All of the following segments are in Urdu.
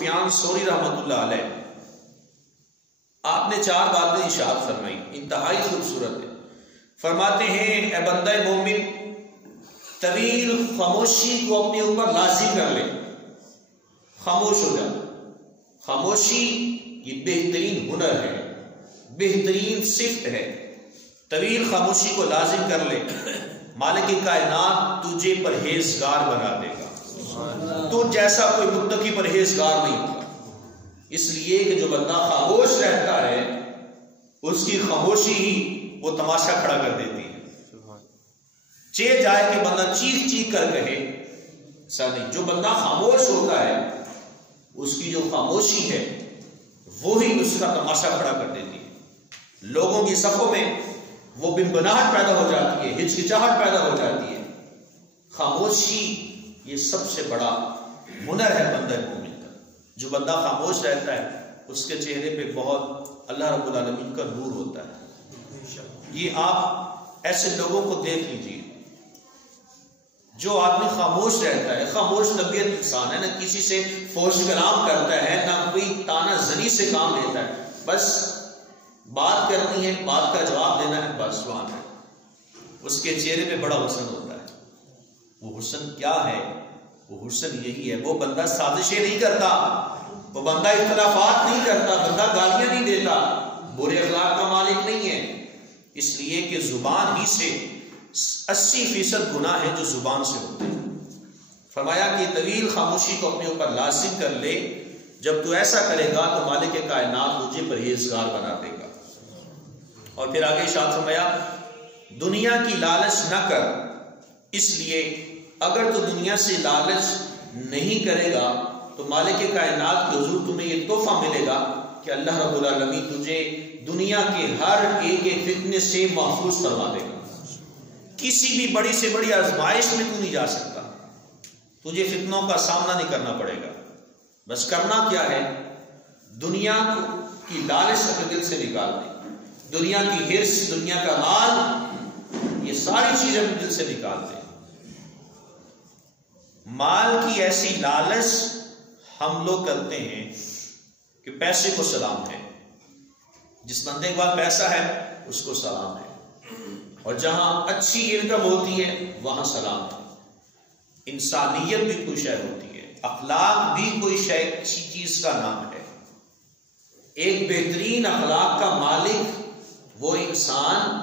سفیان ثوری رحمۃ اللہ علیہ، آپ نے 4 باتیں ارشاد فرمائی، انتہائی خوبصورت ہے۔ فرماتے ہیں اے بندہ مومن، طویل خاموشی کو اپنے اوپر لازم کر لے، خاموش ہو جا۔ خاموشی یہ بہترین ہنر ہے، بہترین صفت ہے۔ طویل خاموشی کو لازم کر لے، مالک کائنات تجھے پرہیزگار بنا دے گا۔ تو جیسا کوئی متقی پرہیزگار نہیں ہوگا، اس لیے کہ جو بندہ خاموش رہتا ہے اس کی خاموشی ہی وہ تماشا کھڑا کر دیتی ہے۔ چہ جائے کہ بندہ چیخ چیخ کر کہے، ایسا نہیں۔ جو بندہ خاموش ہوتا ہے اس کی جو خاموشی ہے وہی اس کا تماشا کھڑا کر دیتی ہے۔ لوگوں کی صفوں میں وہ بنبناہٹ پیدا ہو جاتی ہے، ہچکچاہٹ پیدا ہو جاتی ہے۔ خاموشی یہ سب سے بڑا ہنر ہے بندہ مومن کا۔ جو بندہ خاموش رہتا ہے اس کے چہرے پہ بہت اللہ رب العالمین کا نور ہوتا ہے۔ یہ آپ ایسے لوگوں کو دیکھ لیجیے، جو آدمی خاموش رہتا ہے، خاموش طبیعت انسان ہے، نہ کسی سے فحش کلام کرتا ہے، نہ کوئی تانا زنی سے کام لیتا ہے، بس بات کرنی ہے، بات کا جواب دینا ہے، بس وہاں ہے۔ اس کے چہرے پہ بڑا حسن ہوتا ہے۔ وہ حسن کیا ہے؟ وہ حسن یہی ہے، وہ بندہ سازشیں نہیں کرتا، وہ بندہ اختلافات نہیں کرتا، بندہ گالیاں نہیں دیتا، برے اخلاق کا مالک نہیں ہے، اس لیے کہ زبان ہی سے 80% گناہ ہے جو زبان سے ہوتے ہیں۔ فرمایا کہ طویل خاموشی کو اپنے اوپر لازم کر لے، جب تو ایسا کرے گا تو مالک کائنات تجھے پرہیزگار بنا دے گا۔ اور پھر آگے ارشاد فرمایا دنیا کی لالچ نہ کر، اس لیے اگر تو دنیا سے لالچ نہیں کرے گا تو مالک کائنات کے حضور تمہیں یہ تحفہ ملے گا کہ اللہ رب العالمین تجھے دنیا کے ہر ایک فتنے سے محفوظ فرما دے گا۔ کسی بھی بڑی سے بڑی آزمائش میں تو نہیں جا سکتا، تجھے فتنوں کا سامنا نہیں کرنا پڑے گا۔ بس کرنا کیا ہے؟ دنیا کی لالچ اپنے دل سے نکال دے، دنیا کی ہرس، دنیا کا مال، یہ ساری چیزیں اپنے دل سے نکال دے۔ مال کی ایسی لالچ ہم لوگ کرتے ہیں کہ پیسے کو سلام ہے، جس بندے کے پاس پیسہ ہے اس کو سلام ہے، اور جہاں اچھی انکم ہوتی ہے وہاں سلام ہے۔ انسانیت بھی کوئی شے ہوتی ہے، اخلاق بھی کوئی شے کسی چیز کا نام ہے۔ ایک بہترین اخلاق کا مالک وہ انسان،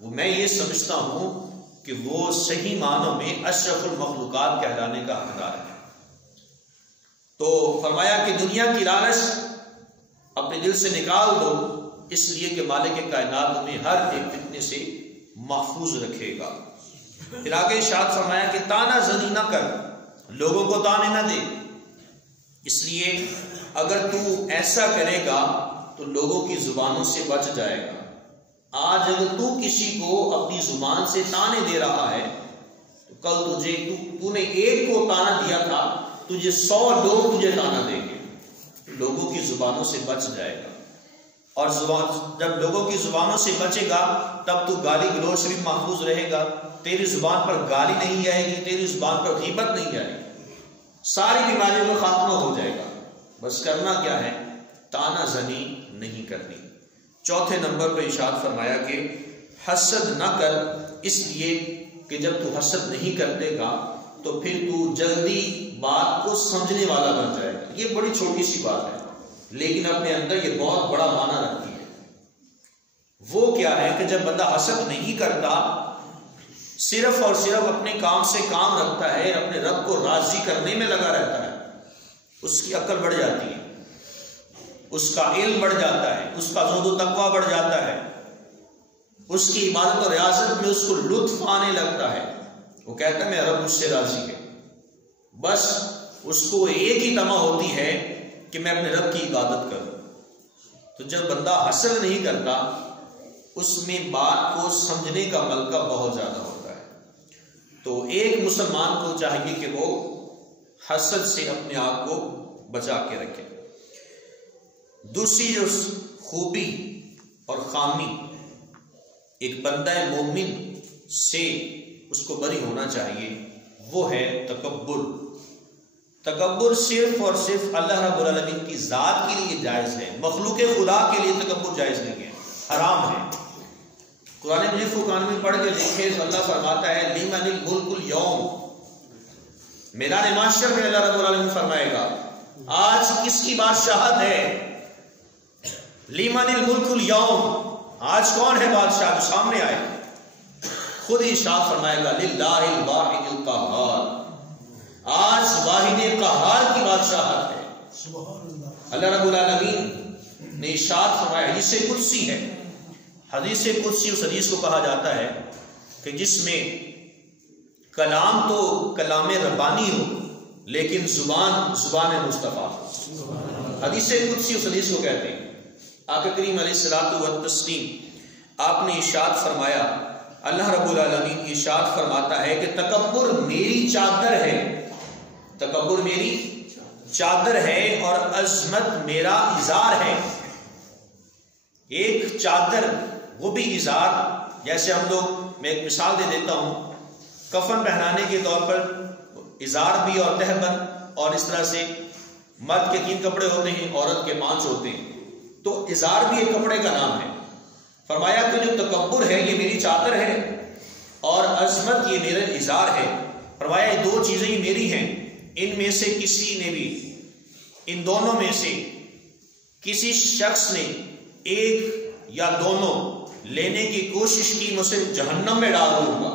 وہ میں یہ سمجھتا ہوں کہ وہ صحیح معنوں میں اشرف المخلوقات کہلانے کا حقدار ہے۔ تو فرمایا کہ دنیا کی لالچ اپنے دل سے نکال دو، اس لیے کہ مالک کائنات تمہیں ہر ایک فتنے سے محفوظ رکھے گا۔ پھر آگے ارشاد فرمایا کہ تانا زنی نہ کر، لوگوں کو تانے نہ دے، اس لیے اگر تو ایسا کرے گا تو لوگوں کی زبانوں سے بچ جائے گا۔ آج اگر تو کسی کو اپنی زبان سے تانے دے رہا ہے تو کل تجھے تو نے ایک کو تانا دیا تھا، تجھے 100 لوگ تجھے تانا دیں گے۔ لوگوں کی زبانوں سے بچ جائے گا، اور جب لوگوں کی زبانوں سے بچے گا تب تو گالی گلوچ سے بھی محفوظ رہے گا، تیری زبان پر گالی نہیں آئے گی، تیری زبان پر غیبت نہیں آئے گی، ساری بیماریوں کا خاتمہ ہو جائے گا۔ بس کرنا کیا ہے؟ تانا زنی نہیں کرنی۔ چوتھے نمبر پر ارشاد فرمایا کہ حسد نہ کر، اس لیے کہ جب تو حسد نہیں کرنے گا تو پھر تو جلدی بات کو سمجھنے والا بن جائے گا۔ یہ بڑی چھوٹی سی بات ہے لیکن اپنے اندر یہ بہت بڑا معنی رکھتی ہے۔ وہ کیا ہے کہ جب بندہ حسد نہیں کرتا، صرف اور صرف اپنے کام سے کام رکھتا ہے، اپنے رب کو راضی کرنے میں لگا رہتا ہے، اس کی عقل بڑھ جاتی ہے، اس کا علم بڑھ جاتا ہے، اس کا زہد و تقویٰ بڑھ جاتا ہے، اس کی عبادت و ریاضت میں اس کو لطف آنے لگتا ہے۔ وہ کہتا ہے میرا رب مجھ سے راضی ہے، بس اس کو ایک ہی تمنا ہوتی ہے کہ میں اپنے رب کی عبادت کروں۔ تو جب بندہ حسد نہیں کرتا اس میں بات کو سمجھنے کا ملکہ بہت زیادہ ہوتا ہے۔ تو ایک مسلمان کو چاہیے کہ وہ حسد سے اپنے آپ کو بچا کے رکھے۔ دوسری جو خوبی اور خامی ایک بندہ مومن سے اس کو بری ہونا چاہیے وہ ہے تکبر۔ تکبر صرف اور صرف اللہ رب العالمین کی ذات کے لیے جائز ہے، مخلوق خدا کے لیے تکبر جائز نہیں ہے، حرام ہے۔ قرآن مجید کو کان میں پڑھ کے دیکھے تو اللہ فرماتا ہے لمن الملک اليوم، میدان محشر میں اللہ رب العالمین فرمائے گا آج کس کی بادشاہت ہے؟ لمن الملک اليوم، آج کون ہے بادشاہ؟ جو سامنے آئے خود ہی ارشاد فرمائے گا للہ الواحد القہار، آج واحد قہار کی بادشاہت ہے۔ اللہ رب العالمین نے ارشاد فرمایا، حدیث قدسی ہے، حدیث قدسی اس حدیث کو کہا جاتا ہے کہ جس میں کلام تو کلام ربانی ہو لیکن زبان مصطفیٰ ہو۔ حدیث قدسی اس حدیث کو کہتے ہیں۔ آقا کریم علیہ الصلوۃ والتسلیم آپ نے ارشاد فرمایا، اللہ رب العالمین ارشاد فرماتا ہے کہ تکبر میری چادر ہے، تکبر میری چادر ہے اور عظمت میرا ازار ہے۔ ایک چادر وہ بھی ازار، جیسے ہم لوگ، میں ایک مثال دے دیتا ہوں، کفن پہنانے کے طور پر ازار بھی اور تہبند، اور اس طرح سے مرد کے 3 کپڑے ہوتے ہیں، عورت کے 5 ہوتے ہیں، تو ازار بھی ایک کپڑے کا نام ہے۔ فرمایا کہ جو تکبر ہے یہ میری چادر ہے اور عظمت یہ میرا ازار ہے۔ فرمایا یہ 2 چیزیں ہی میری ہیں، ان میں سے کسی نے بھی، ان دونوں میں سے کسی شخص نے ایک یا دونوں لینے کی کوشش کی، میں اسے جہنم میں ڈال دوں گا۔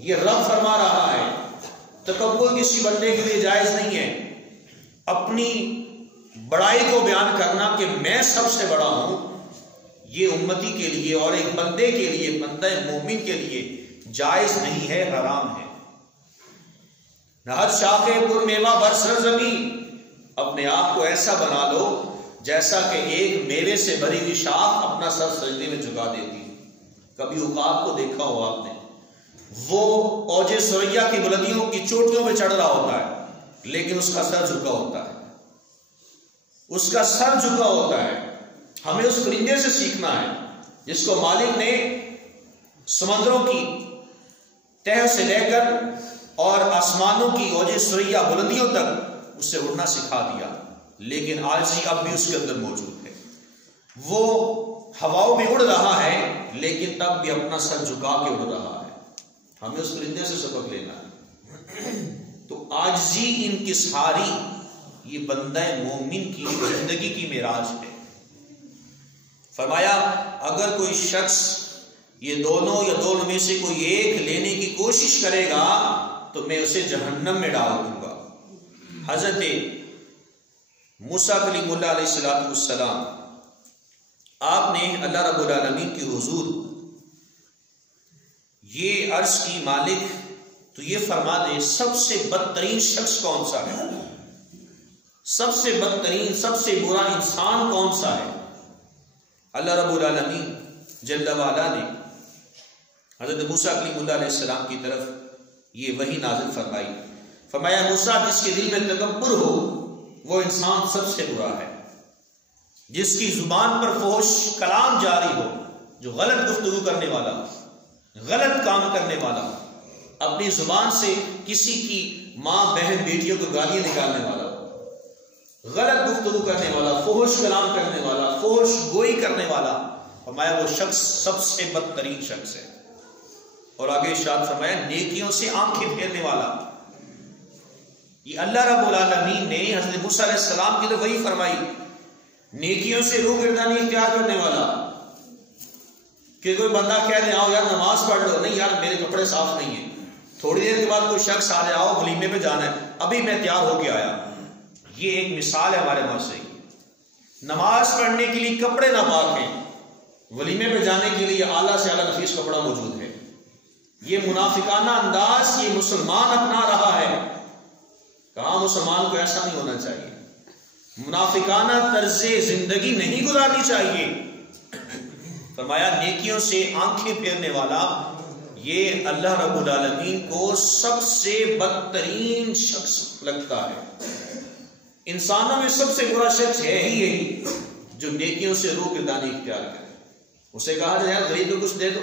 یہ رب فرما رہا ہے تکبر کسی بندے کے لیے جائز نہیں ہے۔ اپنی بڑائی کو بیان کرنا کہ میں سب سے بڑا ہوں، یہ امتی کے لیے اور ایک بندے کے لیے، بندہ مومن کے لیے جائز نہیں ہے، حرام ہے۔ نہر شاخ پر میوہ بر سرزمین، اپنے آپ کو ایسا بنا لو جیسا کہ ایک میوے سے بھری ہوئی شاخ اپنا سر سجدے میں جھکا دیتی ہے۔ کبھی عقاب کو دیکھا ہو آپ نے، وہ اوج ثریا کی بلندیوں کی چوٹیوں پہ چڑھ رہا ہوتا ہے لیکن اس کا سر جھکا ہوتا ہے، اس کا سر جھکا ہوتا ہے۔ ہمیں اس پرندے سے سیکھنا ہے جس کو مالک نے سمندروں کی تہ سے لے کر اور آسمانوں کی اوج ثریا بلندیوں تک اسے اڑنا سکھا دیا، لیکن آج اب بھی اس کے اندر موجود ہے۔ وہ ہواؤں میں اڑ رہا ہے لیکن تب بھی اپنا سر جھکا کے اڑ رہا ہے۔ ہمیں اس پرندے سے سبق لینا ہے۔ تو عاجزی انکساری یہ بندہ مومن کی زندگی کی معراج ہے۔ فرمایا اگر کوئی شخص یہ دونوں یا دونوں میں سے کوئی ایک لینے کی کوشش کرے گا تو میں اسے جہنم میں ڈال دوں گا۔ حضرت موسیٰ کلیم اللہ علیہ السلام آپ نے اللہ رب العالمین کی حضور یہ عرض کی، مالک تو یہ فرما دے سب سے بدترین شخص کون سا ہے، سب سے بدترین سب سے برا انسان کون سا ہے؟ اللہ رب العالمین جل وعلا نے حضرت موسیٰ کلیم اللہ علیہ السلام کی طرف یہ وحی نازل فرمائی۔ فرمایا موسیٰ جس کے دل میں تکبر ہو وہ انسان سب سے برا ہے، جس کی زبان پر فحش کلام جاری ہو، جو غلط گفتگو کرنے والا، غلط کام کرنے والا، اپنی زبان سے کسی کی ماں بہن بیٹیوں کو گالیاں نکالنے والا، غلط گفتگو کرنے والا، فحش کلام کرنے والا، فحش گوئی کرنے والا، فرمایا وہ شخص سب سے بدترین شخص ہے۔ اور آگے ارشاد فرمایا نیکیوں سے آنکھیں پھیرنے والا۔ یہ اللہ رب العالمین نے حضرت موسیٰ علیہ السلام کی تو وہی فرمائی، نیکیوں سے روگردانی اختیار کرنے والا۔ کہ کوئی بندہ کہہ دے آؤ یار نماز پڑھ لو، نہیں یار میرے کپڑے صاف نہیں ہیں، تھوڑی دیر کے بعد کوئی شخص آ جائے آؤ ولیمے پہ جانا ہے، ابھی میں تیار ہو کے آیا۔ یہ ایک مثال ہے ہمارے معاشرے کی۔ نماز پڑھنے کے لیے کپڑے نہ پاک ہیں، ولیمے پہ جانے کے لیے اعلیٰ سے اعلیٰ نفیس کپڑا موجود ہے۔ یہ منافقانہ انداز یہ مسلمان اپنا رہا ہے۔ کہاں مسلمان کو ایسا نہیں ہونا چاہیے، منافقانہ طرز زندگی نہیں گزارنی چاہیے۔ فرمایا نیکیوں سے آنکھیں پھیرنے والا یہ اللہ رب العالمین کو سب سے بدترین شخص لگتا ہے۔ انسانوں میں سب سے برا شخص ہے ہی یہی جو نیکیوں سے روگردانی اختیار کرے۔ اسے کہا جائے یار غریب کو کچھ دے دو،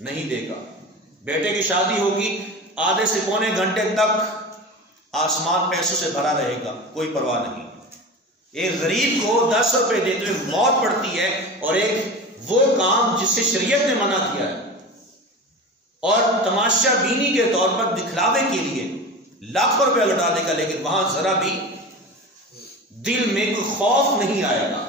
نہیں دے گا۔ بیٹے کی شادی ہوگی، آدھے سے پونے گھنٹے تک آسمان پیسوں سے بھرا رہے گا، کوئی پرواہ نہیں۔ ایک غریب کو 10 روپے دیتے ہوئے موت پڑتی ہے، اور ایک وہ کام جس سے شریعت نے منع کیا ہے اور تماشا بینی کے طور پر دکھلاوے کے لیے لاکھوں روپے لوٹا دے گا، لیکن وہاں ذرا بھی دل میں کوئی خوف نہیں آئے گا۔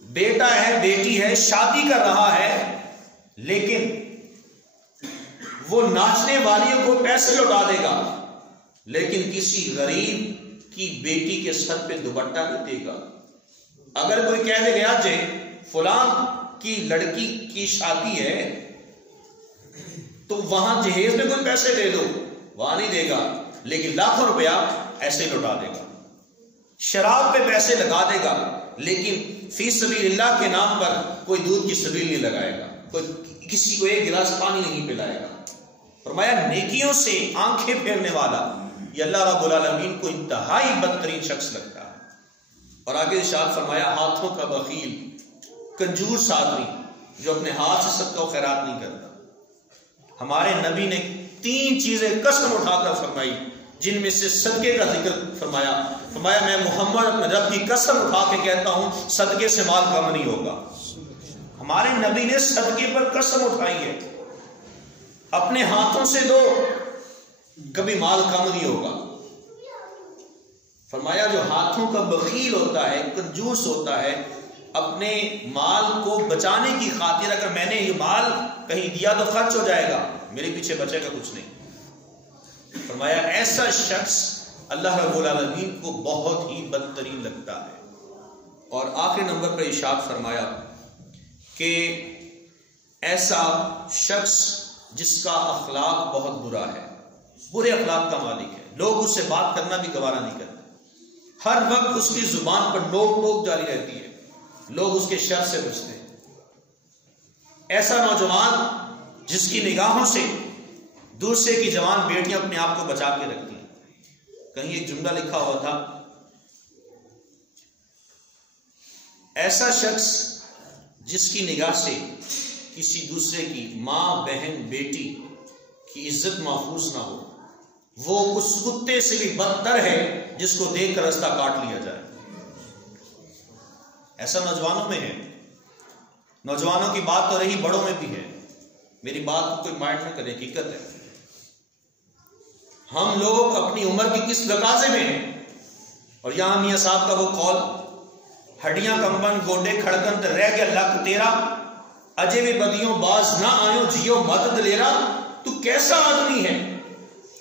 بیٹا ہے، بیٹی ہے، شادی کر رہا ہے، لیکن وہ ناچنے والیوں کو پیسے لوٹا دے گا، لیکن کسی غریب کی بیٹی کے سر پہ دوپٹہ نہیں دے گا۔ اگر کوئی کہہ دے گا جی فلاں کی لڑکی کی شادی ہے تو وہاں جہیز میں کوئی پیسے دے دو، وہاں نہیں دے گا، لیکن لاکھوں روپیہ ایسے لوٹا دے گا۔ شراب پہ پیسے لگا دے گا، لیکن فی سبیل اللہ کے نام پر کوئی دودھ کی سبیل نہیں لگائے گا، کوئی کسی کو ایک گلاس پانی نہیں پلائے گا۔ فرمایا نیکیوں سے آنکھیں پھیرنے والا یہ اللہ رب العالمین کو انتہائی بدترین شخص لگتا ہے۔ اور آگے ارشاد فرمایا ہاتھوں کا بخیل، کنجوس آدمی جو اپنے ہاتھ سے صدقہ و خیرات نہیں کرتا۔ ہمارے نبی نے 3 چیزیں قسم اٹھا کر فرمائی، جن میں سے صدقے کا ذکر فرمایا۔ فرمایا میں محمد اپنے رب کی قسم اٹھا کے کہتا ہوں صدقے سے مال کم نہیں ہوگا۔ ہمارے نبی نے صدقے پر قسم اٹھائی ہے، اپنے ہاتھوں سے دو، کبھی مال کم نہیں ہوگا۔ فرمایا جو ہاتھوں کا بخیل ہوتا ہے، کنجوس ہوتا ہے، اپنے مال کو بچانے کی خاطر اگر میں نے یہ مال کہیں دیا تو خرچ ہو جائے گا، میرے پیچھے بچے گا کچھ نہیں۔ فرمایا ایسا شخص اللہ رب العالمین کو بہت ہی بدترین لگتا ہے۔ اور آخری نمبر پر ارشاد فرمایا کہ ایسا شخص جس کا اخلاق بہت برا ہے، برے اخلاق کا مالک ہے، لوگ اس سے بات کرنا بھی گوارا نہیں کرتے، ہر وقت اس کی زبان پر نوک ٹوک جاری رہتی ہے، لوگ اس کے شر سے بچتے ہیں۔ ایسا نوجوان جس کی نگاہوں سے دوسرے کی جوان بیٹیاں اپنے آپ کو بچا کے رکھتی ہیں۔ کہیں ایک جملہ لکھا ہوا تھا، ایسا شخص جس کی نگاہ سے کسی دوسرے کی ماں، بہن، بیٹی کی عزت محفوظ نہ ہو، وہ اس کتے سے بھی بدتر ہے جس کو دیکھ کر رستہ کاٹ لیا جائے۔ ایسا نوجوانوں میں ہے، نوجوانوں کی بات تو رہی، بڑوں میں بھی ہے، میری بات کو کوئی مائنڈ نہ کرے، حقیقت ہے۔ ہم لوگ اپنی عمر کی کس تقاضے میں ہیں، اور یہاں میاں صاحب کا وہ قول، ہڈیاں کمبن گوڈے کھڑکن تے رہ گیا لک تیرا، اجے بھی بدیوں باز نہ آئیوں جیو مدد لیرا، تو کیسا آدمی ہے،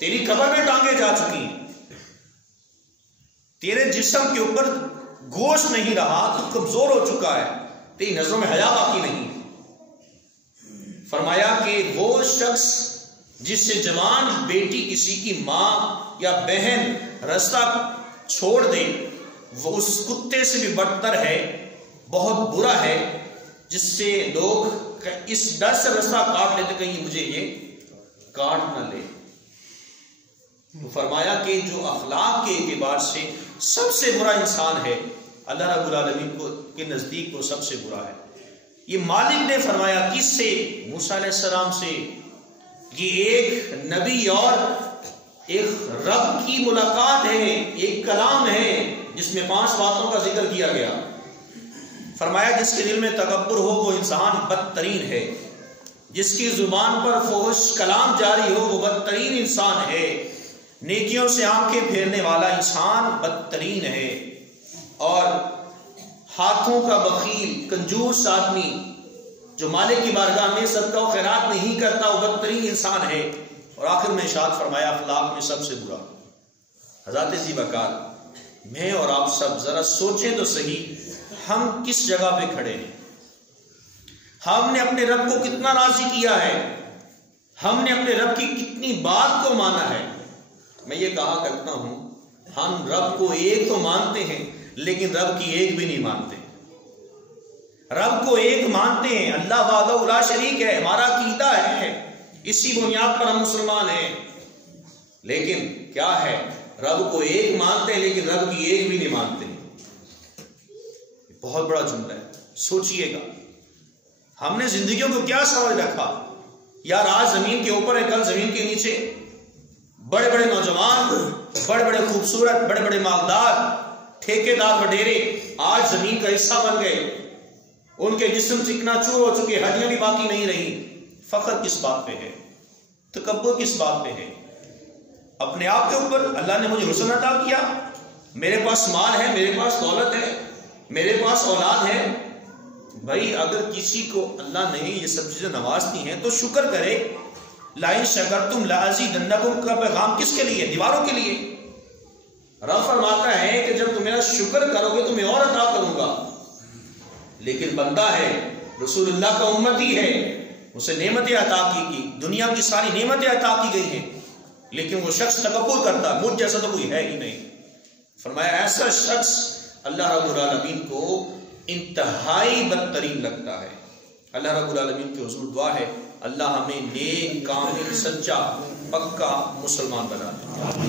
تیری قبر میں ٹانگیں جا چکی ہیں، تیرے جسم کے اوپر گوشت نہیں رہا، تو کمزور ہو چکا ہے، تیری نظروں میں حیا باقی نہیں۔ فرمایا کہ وہ شخص جس سے جوان بیٹی کسی کی ماں یا بہن رستہ چھوڑ دے، وہ اس کتے سے بھی بدتر ہے، بہت برا ہے، جس سے لوگ اس ڈر سے رستہ کاٹ لیتے کہیں مجھے یہ کاٹ نہ لے۔ فرمایا کہ جو اخلاق کے اعتبار سے سب سے برا انسان ہے، اللہ رب العالمین کے نزدیک وہ سب سے برا ہے۔ یہ مالک نے فرمایا کس سے؟ موسیٰ علیہ السلام سے۔ یہ ایک نبی اور ایک رب کی ملاقات ہے، ایک کلام ہے جس میں 5 باتوں کا ذکر کیا گیا۔ فرمایا جس کے دل میں تکبر ہو وہ انسان بدترین ہے، جس کی زبان پر فحش کلام جاری ہو وہ بدترین انسان ہے، نیکیوں سے آنکھیں پھیرنے والا انسان بدترین ہے، اور ہاتھوں کا بخیل کنجوس آدمی جو مالک کی بارگاہ میں صدقہ و خیرات نہیں کرتا وہ بدترین انسان ہے۔ اور آخر میں ارشاد فرمایا اخلاق میں سب سے برا۔ حضرات ذی وقار، میں اور آپ سب ذرا سوچیں تو صحیح، ہم کس جگہ پہ کھڑے ہیں؟ ہم نے اپنے رب کو کتنا راضی کیا ہے؟ ہم نے اپنے رب کی کتنی بات کو مانا ہے؟ میں یہ کہا کرتا ہوں ہم رب کو ایک تو مانتے ہیں لیکن رب کی ایک بھی نہیں مانتے۔ رب کو ایک مانتے ہیں، اللہ وحدہ لا شریک ہے، ہمارا عقیدہ ہے، اسی بنیاد پر ہم مسلمان ہیں، لیکن کیا ہے رب کو ایک مانتے ہیں لیکن رب کی ایک بھی نہیں مانتے۔ بہت بڑا جملہ ہے، سوچئے گا ہم نے زندگیوں کو کیا سمجھ رکھا، یار آج زمین کے اوپر ہے کل زمین کے نیچے، بڑے بڑے نوجوان، بڑے بڑے خوبصورت، بڑے بڑے مالدار، ٹھیکیدار وڈیرے آج زمین کا حصہ بن گئے، ان کے جسم چکنا چور ہو چکے، ہڈیاں بھی باقی نہیں رہی۔ فخر کس بات پہ ہے؟ تکبر کس بات پہ ہے؟ اپنے آپ کے اوپر۔ اللہ نے مجھے حسن عطا کیا، میرے پاس مال ہے، میرے پاس دولت ہے، میرے پاس اولاد ہے۔ بھائی اگر کسی کو اللہ نے یہ سب چیزیں نوازتی ہیں تو شکر کرے۔ لَإِن شَكَرْتُمْ لَأَزِيدَنَّكُمْ کا پیغام کس کے لیے؟ دیواروں کے لیے۔ رب فرماتا ہے کہ جب تم میرا شکر کرو گے تو میں اور عطا کروں گا۔ لیکن بندہ ہے، رسول اللہ کا امتی ہے، اسے نعمتیں عطا کی، دنیا کی ساری نعمتیں عطا کی گئی ہیں، لیکن وہ شخص تکبر کرتا ہے، مجھ جیسا تو کوئی ہے ہی نہیں۔ فرمایا ایسا شخص اللہ رب العالمین کو انتہائی بدترین لگتا ہے۔ اللہ رب العالمین کے حضور دعا ہے اللہ ہمیں نیک، کامل، سچا، پکا مسلمان بنا دے۔